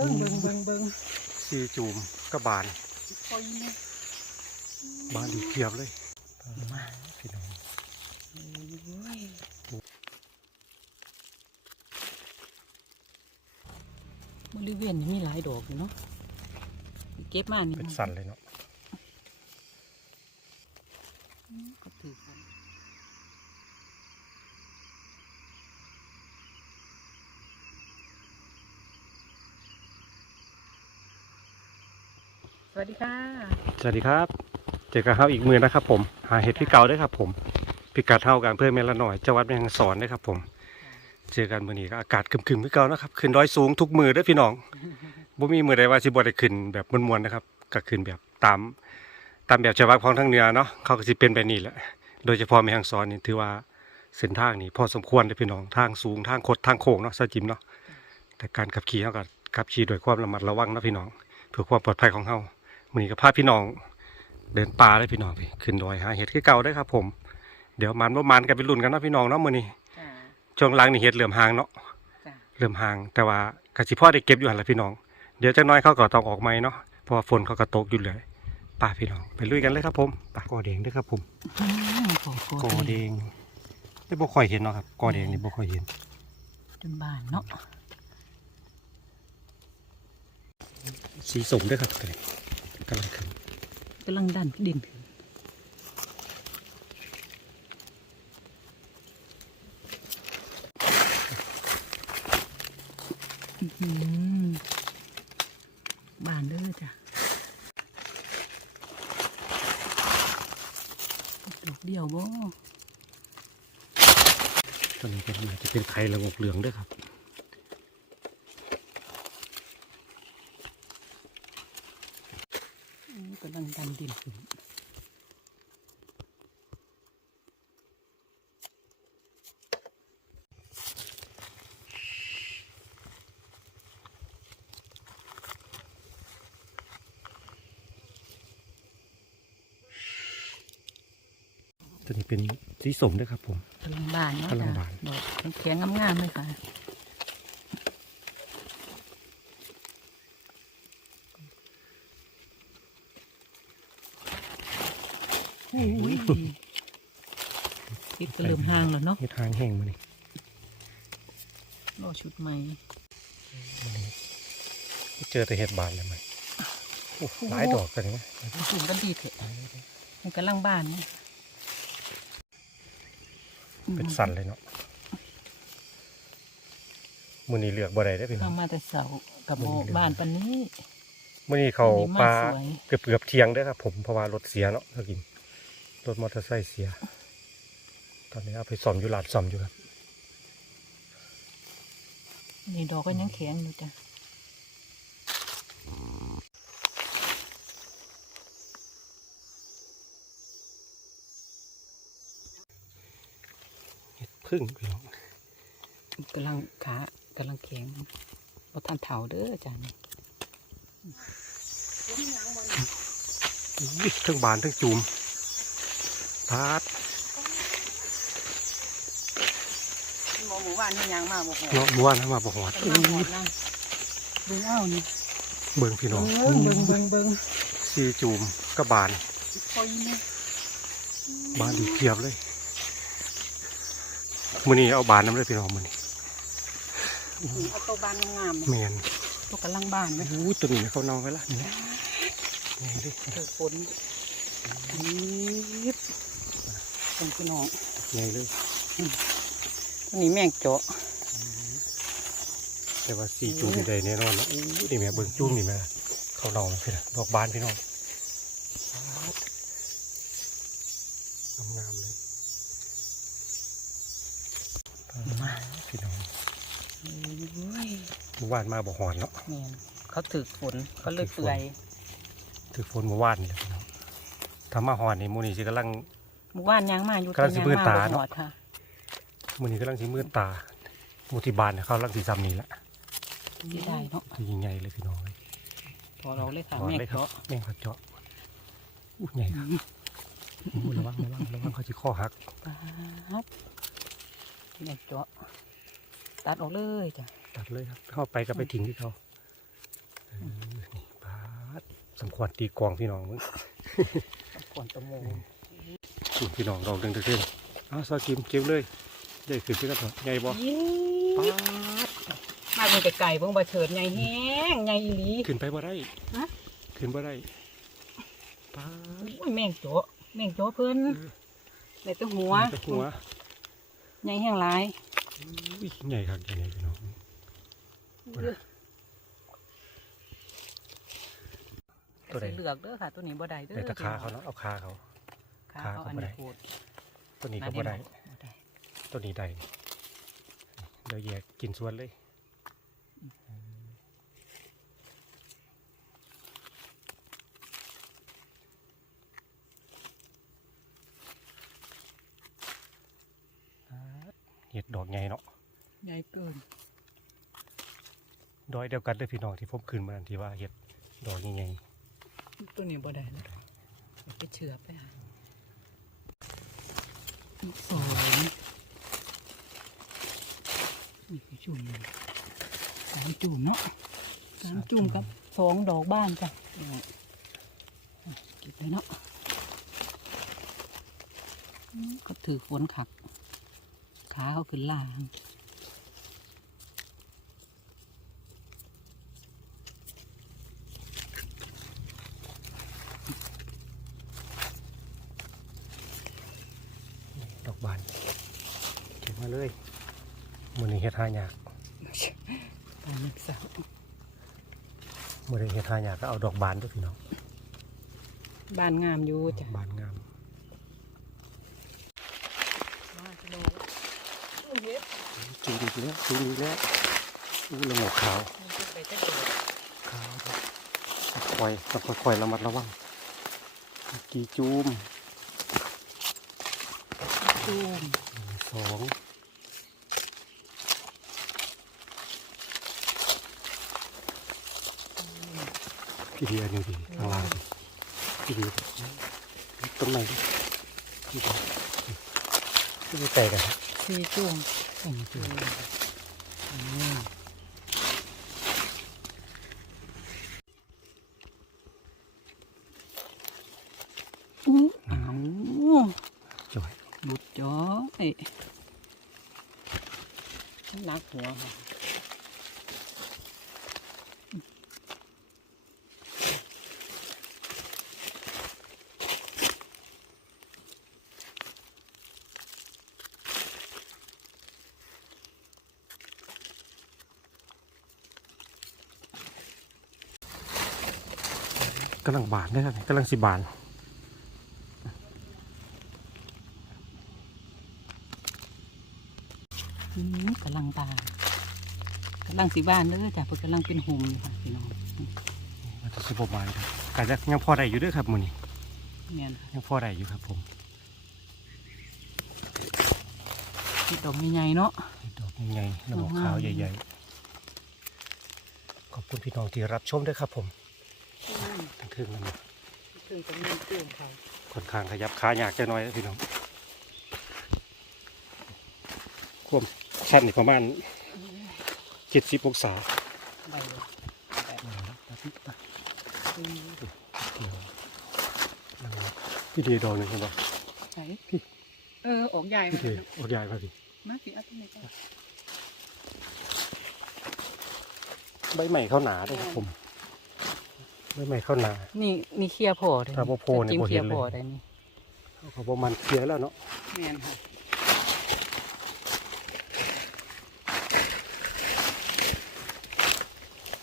บิ่งเบิ่งเบิ่งเบิ่งซีจูมกระบาลปล่อยนะบานอีกเพียบเลยมาพี่น้องโอ้ยบริเวณนี้มีหลายดอกอยู่เนาะเก็บมานี่เป็นสันเลยเนาะก็ถือกัน วัสดีค่ะ สวัสดีครับ เจอกับเฮาอีกมือนะครับ ผม หาเห็ดพี่เก่าด้วยครับ ผมพิกัดเท่ากันเพื่อเมละหน่อยจังหวัดแม่ฮ่องสอนนะครับ ผม เจอกันมื้อนี้ก็อากาศครึมพี่เก่านะครับขึ้นดอยสูงทุกมือด้อพี่น้องบ่มีมือใดว่าสิบ่ได้ขึ้นแบบมวนๆนะครับก็ขึ้นแบบตามตามแบบฉบับของทางเหนือเนาะเขาก็สิเป็นแบบนี้แหละ โดยเฉพาะแม่ฮ่องสอนนี่ถือว่าเส้นทางนี่พอสมควรเลยพี่น้องทางสูงทางคดทางโค้งเนาะซะจิมเนาะแต่การขับขี่เขาก็ขับขี่ด้วยความระมัดระวังนะพี่น้องเพื่อความปลอดภัยของเฮา มื้อนี้ก็พาพี่น้อง เดินป่าเลยพี่น้องพี่ขึ้นดอยหาเห็ดคือเก่าได้อครับ ผม เดี๋ยวมันบ่มันกันไปลุ้นกันเนาะพี่น้องเนาะมื้อนี้จ้าช่วงหลังนี่เห็ดเริ่มห่างเนาะจ้าเริ่มห่าง แต่ว่ากะสิพ่อได้เก็บอยู่หั่นล่ะพี่น้อง เดี๋ยวจักหน้อยเขาก็ต้องออกใหม่เนาะเพราะว่าฝนเขาก็ตกอยู่เลยป่าพี่น้องไปลุยกันเลยครับ ผมป่ากอแดงเด้อครับ ผมอืมขอโทษกอแดงไม่บ่ค่อยเห็นเนาะครับกอแดงนี่บ่ค่อยเห็นจนบานเนาะสีสมเด้อครับตัวนี้ กำลังขึ้นกำลังดันดินขึ้นอื้อหือบานเด้อจ้ะดอกเดียวบ่ตัวนี้ก็น่าจะเป็นไข่ระงกเหลืองเด้อครับ อืมกำลังดันดินขึ้น ตัวนี้เป็นสีสมเด้อครับผมกำลังบานเนาะกำลังจ้ะบานดอกแข็งๆงามๆเลยค่ะ ยติดก็เริ่มห่างแล้วเนาะเห็ดหางแห้งมานี่รอชุดใหม่เจอแต่เห็ดบานเลยไหมโอ้หลายดอกกันนะสูงกันดีเถอะมันกำลังบานเนี่ยเป็นสันเลยเนาะมือนี้เลือกบ่ได้ได้อพี่น้เราองมาแต่เสากับโบบ้านปันนี้มือนี้เขาวันนี้ปลามาสวยเกือบเกือบๆเที่ยงเด้อครับผมเพราะว่ารถเสียเนาะเขากิน รถมอเตอร์ไซค์เสีย ตอนนี้เอาไปซ่อมอยู่ลาดซ่อมอยู่ครับ นี่ดอกก็ยังแข็งอยู่จ้ะเห็ดพึ่งพี่น้องกำลังขากำลังแข็งบ่ทันเถาเด้อจ้ะนี่อุ๊ยทั้งบานทั้งจูม พาดหมอหมู่บ้านนี่ยังมาบ่พอเนาะบ้วนเข้ามาบ่หอดกำลังหมดนะเบิ่งเอานี่เบิ่งพี่น้องเบิ่งเบิ่งเบิ่งเบิ่งซีจูมกระบานปล่อยนะบานอีกเพียบเลยมือนี้เอาบานน้ำเลยพี่น้องมือนี้เอาตัวบานงามแมนๆตัวกำลังบานนะอู้ตัวนี้เขาเนาไว้ละนี่นะนี่ดิเกิดฝนนิ ดเป็นพี่น้องใหญ่เลยตัวนี้แม่งเจาะแต่ว่าซีจูมนี่ได้แน่นอนนะอู้นี่แม่เบิ่งจูมนี่แม่เขาเนาพี่นะดอกบานพี่น้องงามๆเลยมาพี่น้องโอ้ยเมื่อวานมาบ่หอนเนาะแม่นเขาถือฝนเขาเลยเปื่อยถือฝนเมื่อวานนี่แหละพี่น้องถ้ามาหอนนี่หมูนี่สิกำลัง หมู่บ้านยังมาอยู่กำลังสิมืดตาแต่ยังมเนาะบ่หอดค่ะหมูนี่กำลังสิมืดตาหมูที่บานเนี่ยเขากำลังสิซ้ำนี่ละที่ได้เนาะที่ยิ่งใหญ่เลยพี่น้องเลยพอเราเลยค่ะหอนแม่งเลยครับเจาะแม่งเขาเจาะอู้ใหญ่ครับอู้ระวังระวังระวังเขาจะข้อหักปั๊บแม่งเจาะตัดออกเลยจ้ะตัดเลยครับเข้าไปก็ไปทิ้งที่เขาเออนี่ปาดสมควรตีกลองพี่น้องมึงก่อนตะโมงนี่ พี่น้องดอกเดึงเดึงอ้าวสากิมเก็บเลยได้ขึ้นที่กระถางใหญ่บ่ยี่ปาดมาเป็นไก่เบิ่งบ่เฉิดใหญ่แห้งใหญ่อีหลี ขึ้นไปบ่ได้ฮะ ขึ้นบ่ได้ปาดอุ้ยแม่งโจะแม่งโจะเพิ่นในตัวหัวมีแต่หัวใหญ่แห้งหลายอุ้ยใหญ่ครับใหญ่พี่น้องตัวใดสีเหลือกเด้อค่ะตัวนี้บ่ได้เด้อแต่ตะคาเขาเนาะเอาคาเขาขาเขา ขาเขาอันบ่ได้นี้โคตรตัวนี้ก็บ่ได้บ่ได้ตัวนี้ได้นี่เดี๋ยวแยกกินส่วนเลยเห็ดดอกใหญ่เนาะใหญ่เกิน ดอยเดียวกันเลยพี่น้องที่ผมคืนมาอันที่ว่าเห็ดดอกใหญ่ตัวนี้บ่ได้นะเอาไปเชือไปหา สองนี่คือจุ่มสามจุ่มเนาะสามจุ่มกับสองดอกบ้านจ้ะเก็บเลยเนาะอืมก็ถือขวนขัก ขาเขาขึ้นล่าง ๆดอกบาน เก็บมาเลยมือนี้เห็ดหายากตานักสาวมือนี้เห็ดหายากก็เอาดอกบานด้วยพี่น้องบ้านงามอยู่ดอจ้ะกบานงามบ้านจะโดนเฮ็ดจูดีแล้วจูดีแล้วอู้ละหมกขาวมันจะไปจะโดดขาวค่อยๆต้องค่อยๆระมัดระวังกี่จูมจูมหนึ่งสอง พี่ดีอันนี้ดีข้างล่างดิพี่ดีตรงไหนดิพี่ดีพี่ดีแตกอะครับสี่จูมสองจูมอืมอู้อ้าวจอยหลุดจ้อยนักหัวค่ะ กำลังบานนะครับกำลังสิบานอืมกำลังตากำลังสีบ้านเด้อจ้ะเพิ่นกำลังเป็นหุ่มอยู่ค่ะพี่น้องมันจะสิบบานครับกาจะยังพอได้อยู่เด้วยครับมือนี้แม่นค่ะยังพอได้อยู่ครับผมที่ดอกใหญ่ๆเนาะดอกใหญ่ๆแล้วหมอกขาวใหญ่ๆขอบคุณพี่น้องที่รับชมด้วยครับผม ทั้งคืนแล้วนะถึงจะมีเกลือเขาค่อนข้างขยับขาอยากจะน้อยนะพี่น้องความสั้นนี่ประมาณเจ็ดสิบองศาใบเลยแบบพี่ดีดอกหนึ่งเห็นปะใช่เออออกใหญ่พี่มาดีแล้วออกใหญ่มาพี่มาสิอัตโนมัติใบใหม่เข้าหนาด้วยครับผม ใบใหม่เข้าหนานี่นี่เคลียร์พอเลยถ้าบ่โพนี่จิ้มบ่เคเห็ลียนร์เลยพอได้นี่เขาบอกมันเคลียร์แล้วเนาะแม่นค่ะ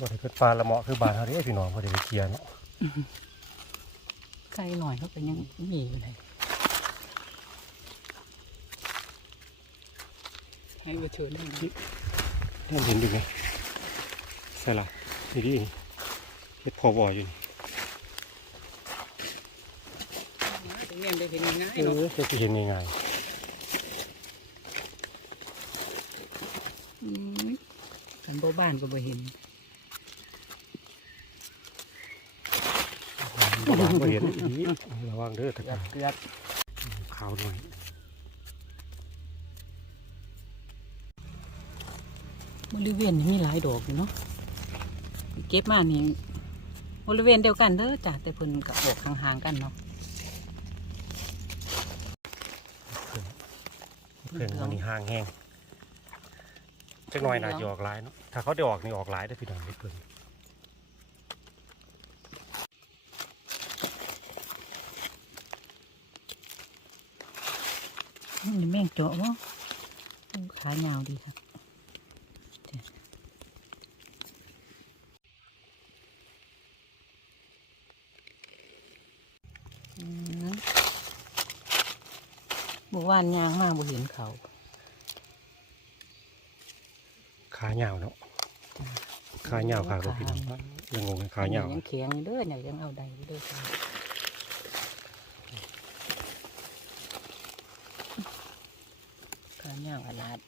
บ่ได้เกิดปลาละเหมาะคือบานเขาเด้พี่น้องบ่ได้ไปเคลียร์เนาะใกล้หน่อยเขาก็ยังมีอยู่เลยให้มาเชิญได้ไหมท่านเห็นอยู่ไหมใส่ละนี่ดิเฮ็ดพอบ่อยู่นี่ถึงเงี้ยได้เห็นง่ายเอๆเนาะอจะเห็นง่ายอืมกันบ่บ้านก็บ่เห็นๆบ่ว่าบ่เห็นอีระวังเด้อตะเกืกาอบเกือบขาวหน่อยบริเวณนี้มีหลายดอกอยู่เนาะเก็บมานี่ บริเวณเดียวกันเด้อจ้ะแต่เพิ่นกับออกห่างๆกันเนาะเพื่อนวันนี้ห่างแห้งจักหน่อยน่าจะออกหลายเนาะถ้าเขาได้ออกนี่ออกหลายได้อพี่น้องเพื่อนนี่แม่งเจาะวะขายาวดีครับจ้ะอืมเมื่อวานยางมากบ่เห็นเขาขายาวเนาะขายาวขาก็พี่น้องยังงงกันขายาวยังแข็งอยู่เด้อเนี่ยยังเอาได้อยู่เด้อค่ะขายาวอาลาด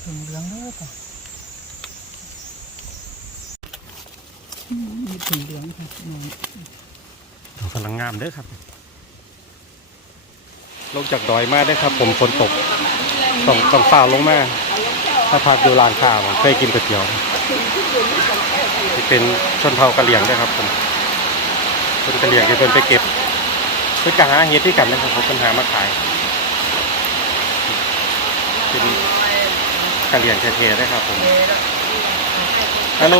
เหลืองเหลืองๆเด้อจ้ะอืมมีถึงเหลืองค่ะน้องดอกกำลังงามเด้อครับ ลงจากดอยมาได้ครับ ผมฝนตกต้องต้องฝ่าลงมาถ้าพักดูลานข้าวเคยกินก๋วยเตี๋ยวที่เป็นชนเผ่ากะเหรี่ยงด้ครับผมคนกะเหรี่ยงที่เพิ่นไปเก็บเพื่อกหาเห็ดที่กันนะครับผมเพิ่นหามาขายเป็นกะเหรี่ยงเท่ๆด้ครับผมฮัลโหล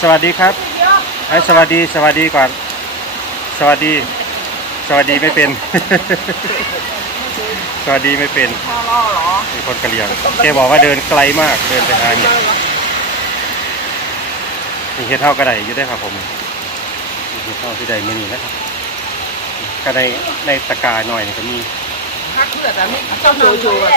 สวัสดีครับไอ้สวัสดีสวัสดีก่อน สวัสดี วัสดีไม่เป็น สวัสดีไม่เป็นมีคนกะเหรี่ยงแกบอกว่าเดินไกลมากเดินไปหาเห็ดมีเห็ดเท่ากระไดอยู่ได้วยครับผมมีเห็ดเท่าที่ใดไม่มีนะครับกระไดในตะกร้าหน่อยก็มีฮักเพื่อแต่ไม่ต้องโจโจอะ